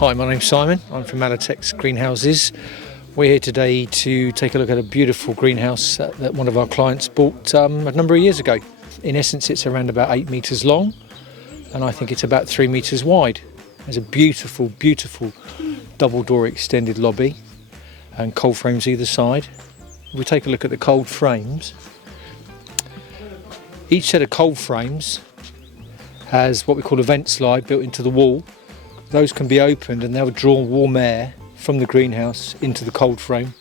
Hi, my name's Simon. I'm from Alitex Greenhouses. We're here today to take a look at a beautiful greenhouse that one of our clients bought a number of years ago. In essence, it's around about 8 metres long, and I think it's about 3 metres wide. There's a beautiful, beautiful double door extended lobby and cold frames either side. If we take a look at the cold frames, each set of cold frames has what we call a vent slide built into the wall. Those can be opened and they'll draw warm air from the greenhouse into the cold frame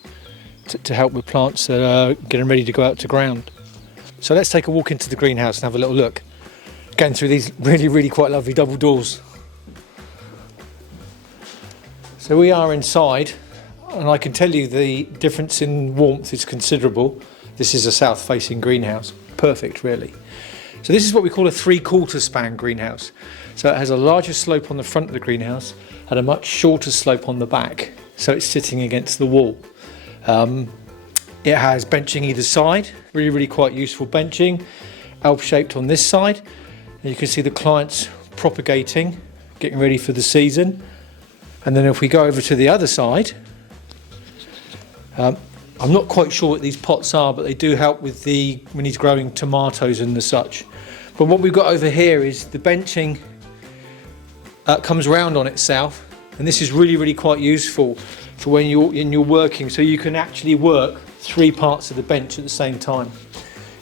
to help with plants that are getting ready to go out to ground. So let's take a walk into the greenhouse and have a little look. Going through these really quite lovely double doors. So we are inside, and I can tell you the difference in warmth is considerable. This is a south facing greenhouse, perfect really. So this is what we call a 3/4 span greenhouse. So it has a larger slope on the front of the greenhouse and a much shorter slope on the back. So it's sitting against the wall. It has benching either side, really quite useful benching, L-shaped on this side. And you can see the clients propagating, getting ready for the season. And then if we go over to the other side, I'm not quite sure what these pots are, but they do help with when he's growing tomatoes and the such. But what we've got over here is the benching comes round on itself, and this is really quite useful for when you're working, so you can actually work 3 parts of the bench at the same time.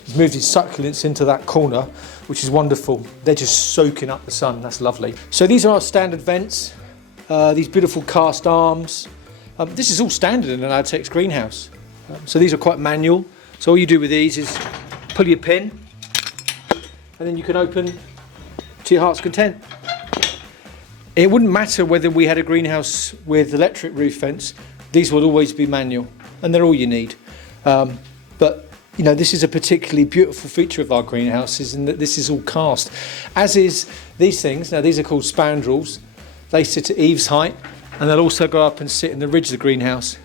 He's moved his succulents into that corner, which is wonderful. They're just soaking up the sun, that's lovely. So these are our standard vents, these beautiful cast arms. This is all standard in an Alitex greenhouse. So these are quite manual. So all you do with these is pull your pin, and then you can open to your heart's content. It wouldn't matter whether we had a greenhouse with electric roof vents, these will always be manual, and they're all you need. But you know, this is a particularly beautiful feature of our greenhouses, in that this is all cast. As is these things. Now these are called spandrels. They sit at eaves height, and they'll also go up and sit in the ridge of the greenhouse.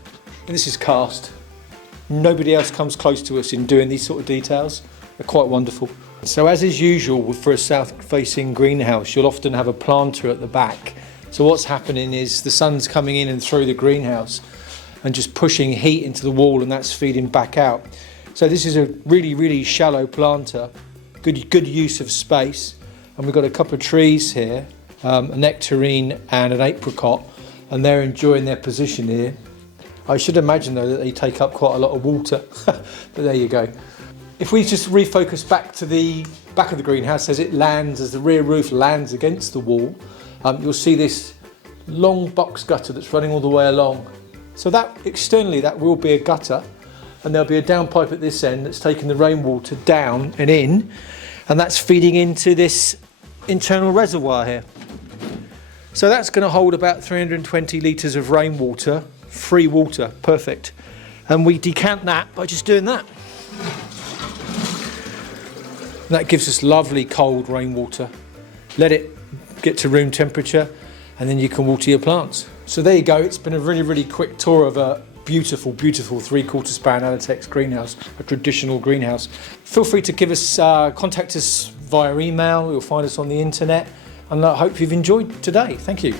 And this is cast. Nobody else comes close to us in doing these sort of details. They're quite wonderful. So as is usual for a south-facing greenhouse, you'll often have a planter at the back. So what's happening is the sun's coming in and through the greenhouse and just pushing heat into the wall, and that's feeding back out. So this is a really shallow planter, good use of space. And we've got a couple of trees here, a nectarine and an apricot, and they're enjoying their position here. I should imagine though that they take up quite a lot of water, but there you go. If we just refocus back to the back of the greenhouse as the rear roof lands against the wall, you'll see this long box gutter that's running all the way along. So that externally that will be a gutter, and there'll be a downpipe at this end that's taking the rainwater down and in, and that's feeding into this internal reservoir here. So that's going to hold about 320 litres of rainwater, free water, perfect. And we decant that by just doing that. That gives us lovely cold rainwater. Let it get to room temperature, and then you can water your plants. So there you go. It's been a really quick tour of a beautiful 3/4 span Alitex greenhouse, a traditional greenhouse. Feel free to contact us via email. You'll find us on the internet, and I hope you've enjoyed today. Thank you.